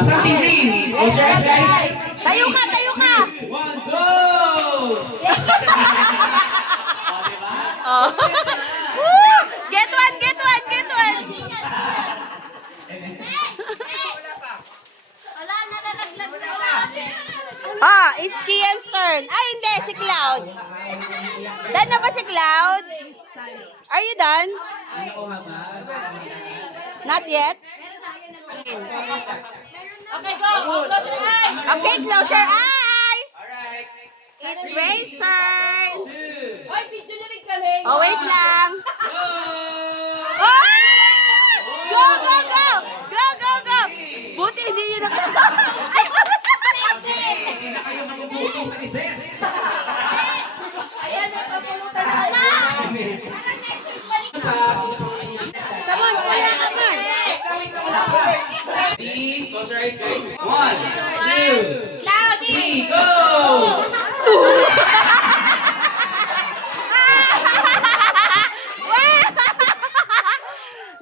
Something green. Close your eyes, guys. Tayo ka, tayo ka. 1, go! Oh. Woo! Get one, get one, get one. Ah, it's Kian's turn. Ay, hindi, si Cloud. Done na ba si Cloud? Are you done? Not yet? Okay, go. Close your eyes. Okay, close your eyes. It's Ray's turn. Oy, video na rin kami. Oh, wait lang. Oh! Go, go, go! Go, go, go! Buti hindi yun ako. Ay! Ayan, napapulutan na kayo. Come on, kuya, come on. Close your eyes, guys. 1, 2, Cloudy! 3, go!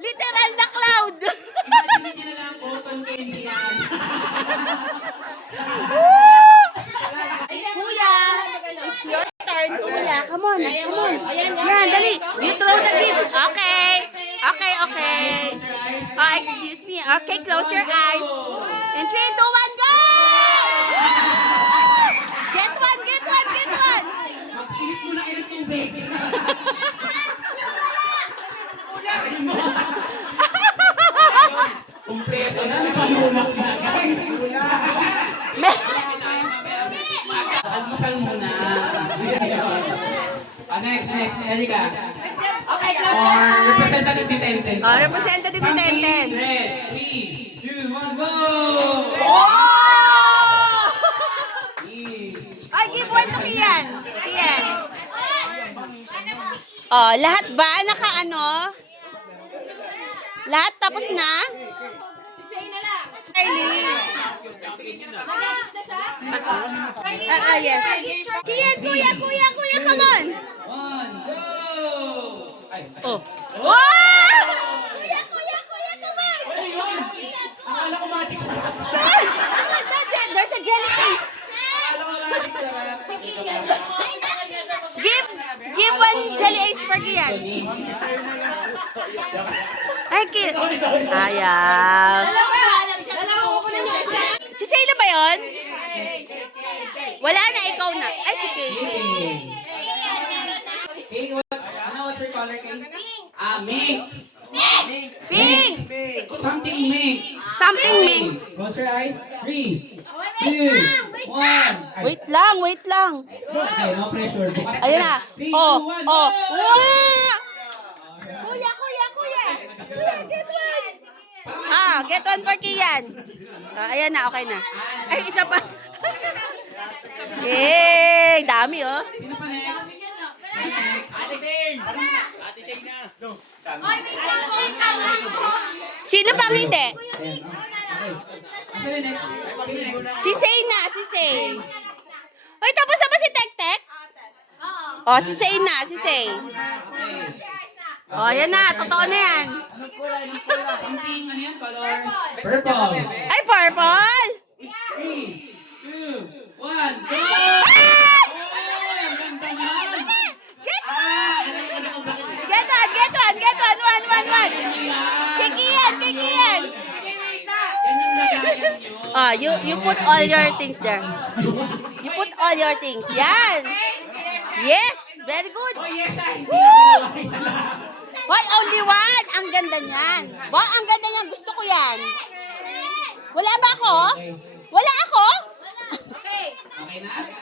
Literal na cloud. Imagine nyo na lang cotton candy yan. Kuya, it's your turn, kuya. Come on, come on. Yan, dali. You throw the gifts. Okay. Okay, okay. Oh, excuse me. Okay, close your eyes. In 3, 2, 1, go! Get one, get one, get one. Mag-init mo na kayo ng tubig. Kompleto na. Nagpalulak na, guys. Almusal muna. Next. Erika. Okay, close your eyes. Representative Detente. Oh, representative Tenten. Red. 3, 2, 1, go! Oh! Yes. Ay, give one to Kian. Kian. Oh, lahat ba? Naka-ano? Lahat tapos na? Si Say na lang. Charlie. Nag-agis na siya? Yes. Kian, kuya, come on. 1, go! Ay. Oh. Wow! Kuya, come on. Ano yun? Akala ko magic sarap. There's a jelly case. Akala ko magic sarap. Give one jelly ace for Kian. Ay, Kian. Ayaw. Dalawa ko na yung exam. Si Sayla ba yun? Wala na, ikaw na. Ay, si Kay. Okay, what's your color, Kay? Mink. Pink. Something mink. Something mink. Close your eyes. 3, 2, 1. Wait lang. Okay, no pressure. Bukas Ayun na. 3, 2, 1, Oh. go! Wow! Kuya. Get one. Get one for Kian. Ayan na, okay na. Ay, isa pa. Eh, dami oh. Sino pa next? Sino pang hindi? Okay. Sino next? Si Say na, si Say. Hoy, tapos na ba si Tek? Oh, si Say na, si Say. Oh, yan na, totoo na yan. Something, ano yan? Color? Purple. Ay, purple. 3, 2, 1, go! Get one. Kikian. Ah, you put all your things there. You put all your things. Yan. Yes, very good. Woo! Why only one? Ang ganda niyan. Wow, ang ganda niyan. Gusto ko yan. Wala ba ako? Wala ako? Okay. Okay na?